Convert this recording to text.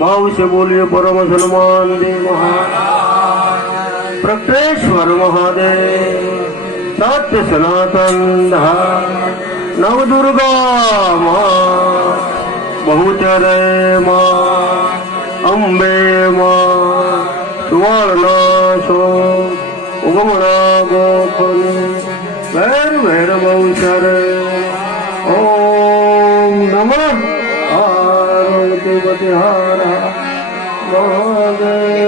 भाव से बोलिए परम सन्मान दे प्रकृतेश्वर महादेव सत्य सनातन नव दुर्गा माँ बहुचरे माँ अम्बे माँ सुवर्णाशो उगमना गोखने भैर भैर बहुचरे ओम नमः पार्वती महादेव